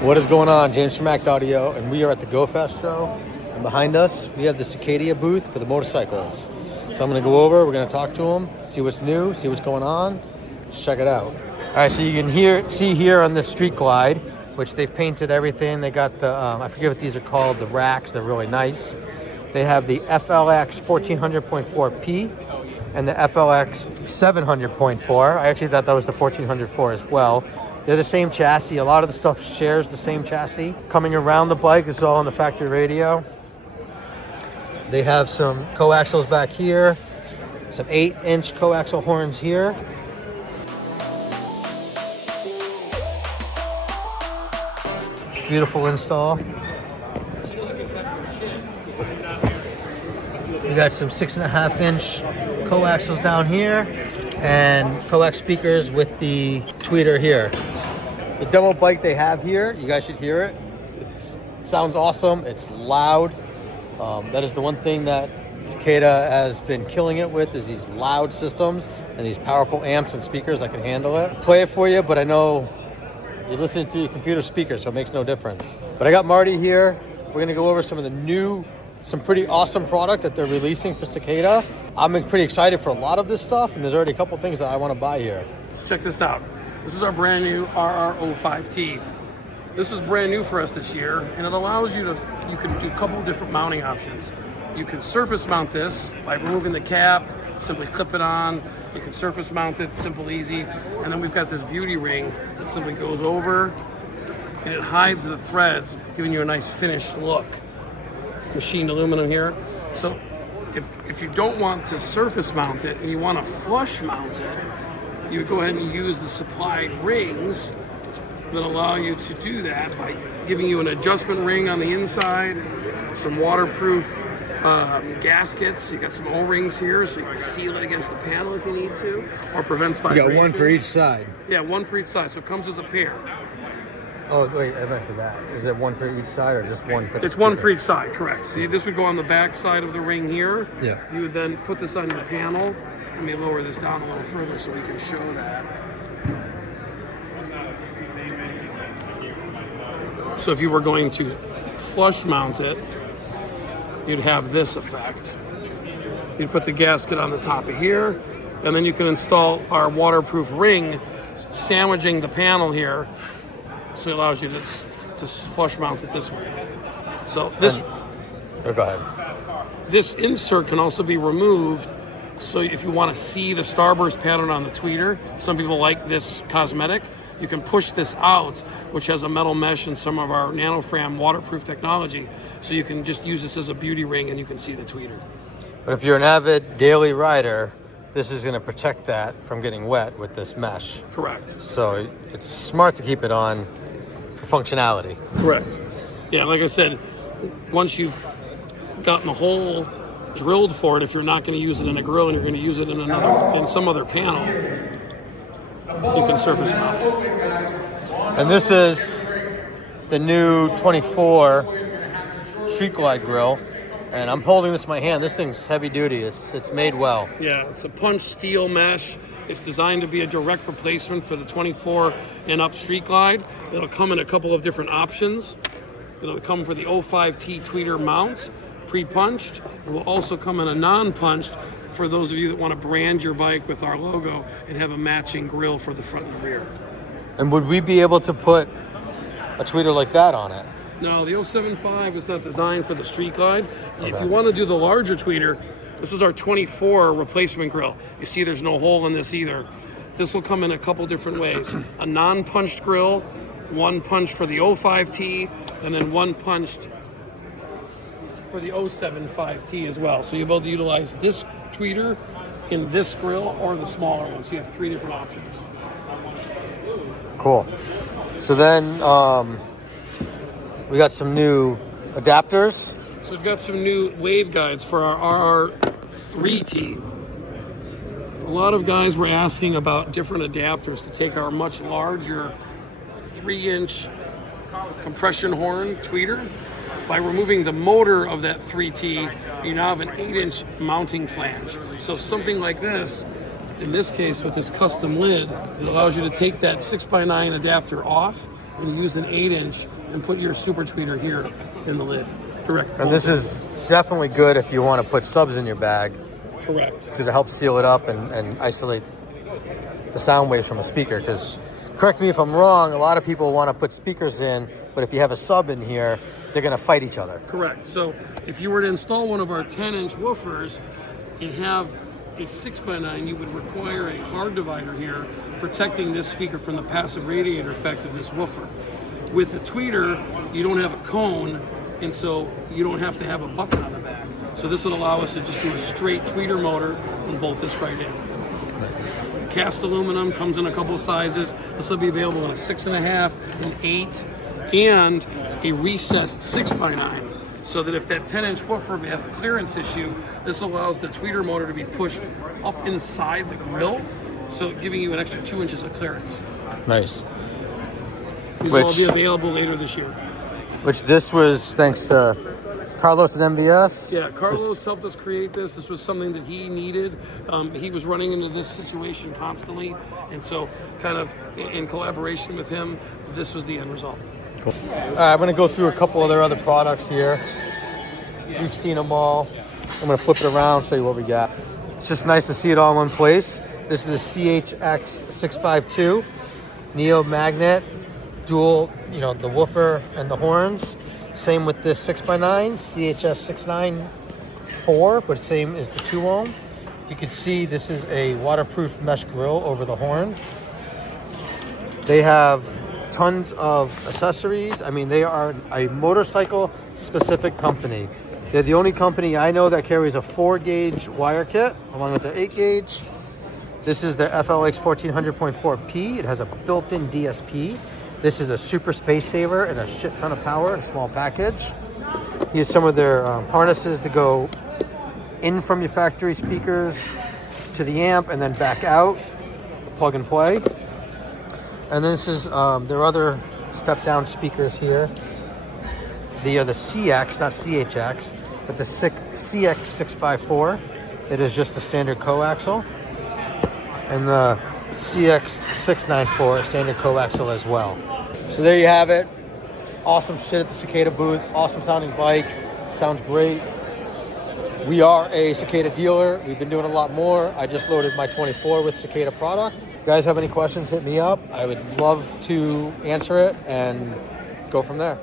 What is going on? James from Act Audio, and we are at the Gofast show. And behind us, we have the Cicada booth for the motorcycles. So I'm going to go over, we're going to talk to them, see what's new, see what's going on. Let's check it out. All right, so you can see here on this Street Glide, which they've painted everything. They got the, I forget what these are called, the racks. They're really nice. They have the FLX 1400.4P and the FLX 700.4. I actually thought that was the 1404 as well. They're the same chassis. A lot of the stuff shares the same chassis. Coming around the bike is all on the factory radio. They have some coaxials back here, some 8-inch coaxial horns here. Beautiful install. We got some 6.5-inch coaxials down here and coax speakers with the tweeter here. The demo bike they have here, you guys should hear it. It sounds awesome. It's loud. That is the one thing that Cicada has been killing it with, is these loud systems and these powerful amps and speakers that can handle it. Play it for you, but I know you're listening to your computer speaker, so it makes no difference. But I got Marty here. We're gonna go over some of the new, some pretty awesome product that they're releasing for Cicada. I'm pretty excited for a lot of this stuff, and there's already a couple things that I want to buy here. Check this out. This is our brand new RR05T. This is brand new for us this year, and it allows you can do a couple different mounting options. You can surface mount this by removing the cap, simply clip it on. You can surface mount it, simple, easy. And then we've got this beauty ring that simply goes over, and it hides the threads, giving you a nice finished look. Machined aluminum here. So if you don't want to surface mount it and you want to flush mount it, you would go ahead and use the supplied rings that allow you to do that by giving you an adjustment ring on the inside, some waterproof gaskets. You got some O-rings here so you can seal it against the panel if you need to, or prevents vibration. You got one for each side. Yeah, one for each side. So it comes as a pair. Oh, wait, I meant for that. Is it one for each side or just one for the It's one for each side, correct. See, this would go on the back side of the ring here. Yeah. You would then put this on your panel. Let me lower this down a little further so we can show that. So if you were going to flush mount it, you'd have this effect. You'd put the gasket on the top of here, and then you can install our waterproof ring, sandwiching the panel here, so it allows you to flush mount it this way. So this, go ahead. This insert can also be removed. So if you want to see the starburst pattern on the tweeter, some people like this cosmetic, you can push this out, which has a metal mesh and some of our nanofram waterproof technology. So you can just use this as a beauty ring and you can see the tweeter. But if you're an avid daily rider, this is going to protect that from getting wet with this mesh. Correct. So it's smart to keep it on for functionality. Correct. Yeah, like I said, once you've gotten the hole drilled for it, if you're not going to use it in a grill and you're going to use it in some other panel, you can surface mount it. And this is the new 24 Street Glide grill, and I'm holding this in my hand. This thing's heavy duty. It's made well. Yeah, it's a punched steel mesh. It's designed to be a direct replacement for the 24 and up Street Glide. It'll come in a couple of different options. It'll come for the 05T tweeter mount, pre-punched. It will also come in a non-punched for those of you that want to brand your bike with our logo and have a matching grill for the front and the rear. And would we be able to put a tweeter like that on it? No, the 075 is not designed for the Street Glide. Okay. If you want to do the larger tweeter, this is our 24 replacement grill. You see there's no hole in this either. This will come in a couple different ways. A non-punched grill, one punch for the 05T, and then one punched for the 075T as well. So you'll be able to utilize this tweeter in this grill or the smaller one. So you have 3 different options. Cool. So then we got some new adapters. So we've got some new waveguides for our RR3T. A lot of guys were asking about different adapters to take our much larger 3-inch compression horn tweeter. By removing the motor of that 3T, you now have an 8-inch mounting flange. So something like this, in this case with this custom lid, it allows you to take that 6x9 adapter off and use an 8-inch and put your super tweeter here in the lid. Direct. And this is definitely good if you want to put subs in your bag. Correct. To help seal it up and isolate the sound waves from a speaker. Because, correct me if I'm wrong, a lot of people want to put speakers in, but if you have a sub in here, they're going to fight each other. Correct. So if you were to install one of our 10-inch woofers and have a 6x9, you would require a hard divider here, protecting this speaker from the passive radiator effect of this woofer. With the tweeter, you don't have a cone, and so you don't have to have a bucket on the back. So this would allow us to just do a straight tweeter motor and bolt this right in. Cast aluminum, comes in a couple of sizes. This will be available in a 6.5, an 8, and a recessed 6x9. So that if that 10-inch woofer has a clearance issue, this allows the tweeter motor to be pushed up inside the grill, so giving you an extra 2 inches of clearance. Nice. These will all be available later this year. Which this was thanks to Carlos at MVS. Yeah, Carlos helped us create this. This was something that he needed. He was running into this situation constantly, and so kind of in collaboration with him, this was the end result. Cool. All right, I'm going to go through a couple of their other products here. We've seen them all. I'm going to flip it around, show you what we got. It's just nice to see it all in one place. This is the CHX652 Neo Magnet, dual, the woofer and the horns. Same with this 6x9, CHS694, but same as the 2 ohm. You can see this is a waterproof mesh grill over the horn. They have tons of accessories. I mean, they are a motorcycle specific company. They're the only company I know that carries a 4-gauge wire kit along with their 8-gauge. This is their FLX 1400.4P. It has a built-in DSP. This is a super space saver and a shit ton of power in a small package. Here's some of their harnesses that go in from your factory speakers to the amp and then back out, plug and play. And this is their other step-down speakers here. They are the CX, not CHX, but the CX654. It is just the standard coaxial. And the CX694, standard coaxial as well. So there you have it. It's awesome shit at the Cicada booth. Awesome sounding bike. Sounds great. We are a Cicada dealer. We've been doing a lot more. I just loaded my 24 with Cicada product. If you guys have any questions, hit me up. I would love to answer it and go from there.